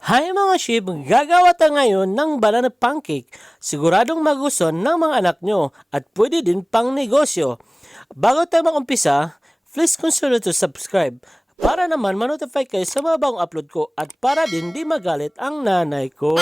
Hi mga ship, gagawa tayo ngayon ng banana pancake. Siguradong magustuhan ng mga anak nyo at pwede din pang negosyo. Bago tayo mag-umpisa, please consider to subscribe para naman ma-notify kayo sa mga bagong upload ko at para din di magalit ang nanay ko.